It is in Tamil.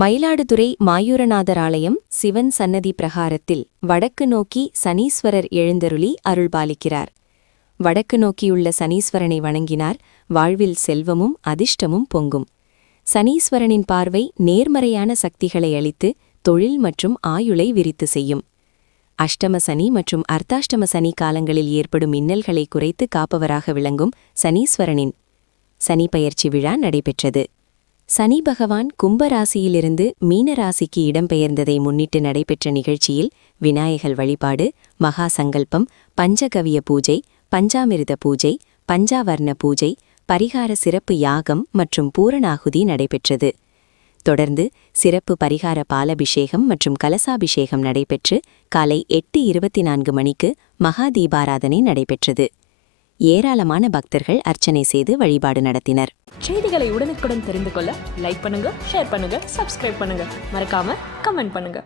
மயிலாடுதுறை மாயூரநாதர் ஆலயம் சிவன் சன்னதி பிரகாரத்தில் வடக்கு நோக்கி சனீஸ்வரர் எழுந்தருளி அருள்பாலிக்கிறார். வடக்கு நோக்கியுள்ள சனீஸ்வரனை வணங்கினார் வாழ்வில் செல்வமும் அதிர்ஷ்டமும் பொங்கும். சனீஸ்வரனின் பார்வை நேர்மறையான சக்திகளை அளித்து தொழில் மற்றும் ஆயுளை விரித்து செய்யும். அஷ்டம சனி மற்றும் அர்த்தாஷ்டம சனி காலங்களில் ஏற்படும் இன்னல்களை குறைத்து காப்பவராக விளங்கும் சனீஸ்வரனின் சனிப்பெயர்ச்சி விழா நடைபெற்றது. சனி பகவான் கும்பராசியிலிருந்து மீனராசிக்கு இடம்பெயர்ந்ததை முன்னிட்டு நடைபெற்ற நிகழ்ச்சியில் விநாயகர் வழிபாடு, மகா சங்கல்பம், பஞ்சகவிய பூஜை, பஞ்சாமிர்த பூஜை, பஞ்சாவர்ண பூஜை, பரிகார சிறப்பு யாகம் மற்றும் பூரணாகுதி நடைபெற்றது. தொடர்ந்து சிறப்பு பரிகார பாலபிஷேகம் மற்றும் கலசாபிஷேகம் நடைபெற்று காலை 8:24 மணிக்கு மகா தீபாராதனை நடைபெற்றது. ஏராளமான பக்தர்கள் அர்ச்சனை செய்து வழிபாடு நடத்தினர். செய்திகளை உடனுக்குடன் தெரிந்து கொள்ள லைக் பண்ணுங்க, ஷேர் பண்ணுங்க, சப்ஸ்கிரைப் பண்ணுங்க, மறக்காம கமெண்ட் பண்ணுங்க.